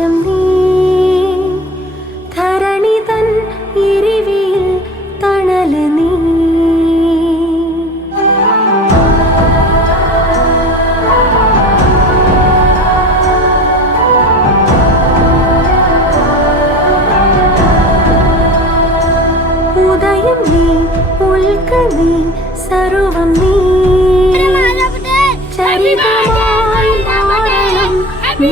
തീരം നീ ധരണി തൻ ഇരിവിൽ തണല് നീ ഉദയം നീ ഉൽക്ക നീ സർവം നീ ചരിതമായി മാറണം നീ